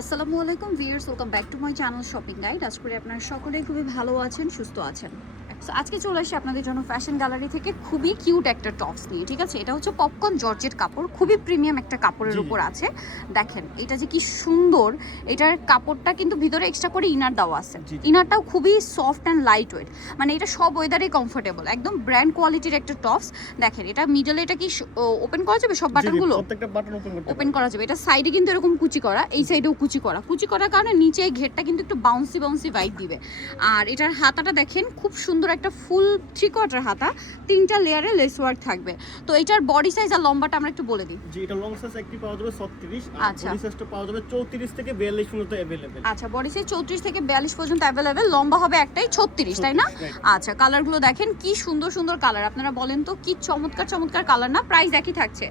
আসসালামু আলাইকুম viewers, welcome back to my channel shopping guide. আজ করে আপনারা সকলেই খুবই ভালো আছেন, সুস্থ আছেন। So, আজকে চলে আসি আপনাদের জন্য ফ্যাশন গ্যালারি থেকে খুবই কিউট একটা টপস নিয়ে। ঠিক আছে, এটা হচ্ছে পপকর্ন জর্জেট কাপড়, খুবই প্রিমিয়াম একটা কাপড়ের উপর আছে। দেখেন এটা যে কি সুন্দর, এটার কাপড়টা কিন্তু ভিতরে এক্সট্রা করে ইনার দেওয়া আছে। ইনারটাও খুবই সফট অ্যান্ড লাইট ওয়েট, মানে এটা সব ওয়েদারেই কমফোর্টেবল, একদম ব্র্যান্ড কোয়ালিটির একটা টপস। দেখেন এটা মিডলে এটা কি ওপেন করা যাবে, সব বাটনগুলো প্রত্যেকটা বাটন ওপেন করা যাবে। এটা সাইডে কিন্তু এরকম কুচি করা, এই সাইডেও কুচি করার কারণে নিচে এই ঘেরটা কিন্তু একটু বাউন্সি ভাইব দিবে। আর এটার হাতাটা দেখেন খুব সুন্দর একটা ফুল 3/4 হাতা, 3টা লেয়ারে লেস ওয়ার্ক থাকবে। তো এটার বডি সাইজ আর লম্বাটা আমরা একটু বলে দিই। জি, এটা লং সাইজ একটি পাওয়া যাবে 36, আর আচ্ছা। বডি সাইজটা পাওয়া যাবে 34 থেকে 42 পর্যন্ত अवेलेबल। আচ্ছা, বডি সাইজ 34 থেকে 42 পর্যন্ত अवेलेबल, লম্বা হবে একটাই 36, তাই না? আচ্ছা, কালারগুলো দেখেন কি সুন্দর সুন্দর কালার। আপনারা বলেন তো কি চমৎকার কালার না? প্রাইস একই থাকছে।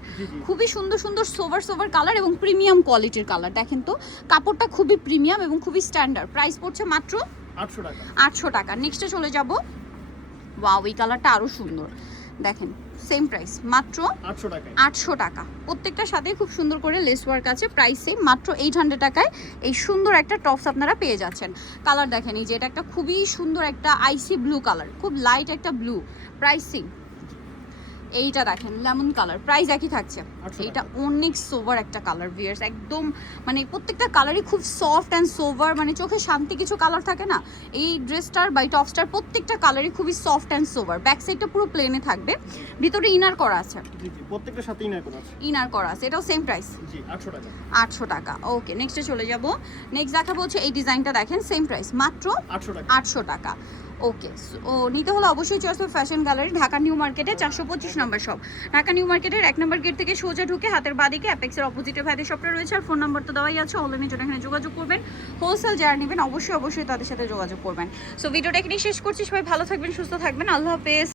খুবই সুন্দর সোভার কালার এবং প্রিমিয়াম কোয়ালিটির কালার। দেখেন তো কাপড়টা খুবই প্রিমিয়াম এবং খুবই স্ট্যান্ডার্ড। প্রাইস পড়ছে মাত্র 800 টাকা। 800 টাকা। নেক্সটে চলে যাব। ওয়াও, এই কালারটা আরো সুন্দর। দেখেন সেম প্রাইস মাত্র 800 টাকা। 800 টাকা। প্রত্যেকটার সাথে খুব সুন্দর করে লেস ওয়ার্ক আছে। প্রাইস সেম, মাত্র 800 টাকায় এই সুন্দর একটা টপস আপনারা পেয়ে যাচ্ছেন। কালার দেখেন, এই যে এটা একটা খুবই সুন্দর একটা আইসি ব্লু কালার, খুব লাইট একটা ব্লু। Price same. এইটা দেখেন লেমন কালার, প্রাইস একই থাকছে। এইটা অনেক সোভার একটা কালার ভিউয়ার্স, একদম মানে প্রত্যেকটা কালারই খুব সফট অ্যান্ড সোভার, মানে চোখে শান্তি কিছু কালার থাকে না, এই ড্রেসটার বা টপসটার প্রত্যেকটা কালারই খুবই সফট অ্যান্ড সোভার। ব্যাক সাইডটা পুরো প্লেনে থাকবে, ভিতরে ইনার করা আছে। জি জি, প্রত্যেকটার সাথে ইনার করা আছে। ইনার করা আছে, এটাও সেম প্রাইস। জি, 800 টাকা। 800 টাকা। ওকে, নেক্সটে চলে যাব। নেক্সট দেখাবো হচ্ছে এই ডিজাইনটা, দেখেন সেম প্রাইস মাত্র 800 টাকা। 800 টাকা। ওকে, ও নিতে হলে অবশ্যই choice fashion gallery, Dhaka new মার্কেটে 425 নম্বর শপ। ঢাকা নিউ মার্কেটের 1 নম্বর গেট থেকে সোজা ঢুকে হাতের বাদিকে অ্যাপেক্সের অপোজিটে ভাইদের শপটা রয়েছে। আর ফোন নাম্বার তো দেওয়াই আছে, অনলাইনে জন্য এখানে যোগাযোগ করবেন। হোলসেল যারা নেবেন অবশ্যই তাদের সাথে যোগাযোগ করবেন। সো ভিডিওটা এখানেই শেষ করছি। সবাই ভালো থাকবেন, সুস্থ থাকবেন, আল্লাহ হাফেজ।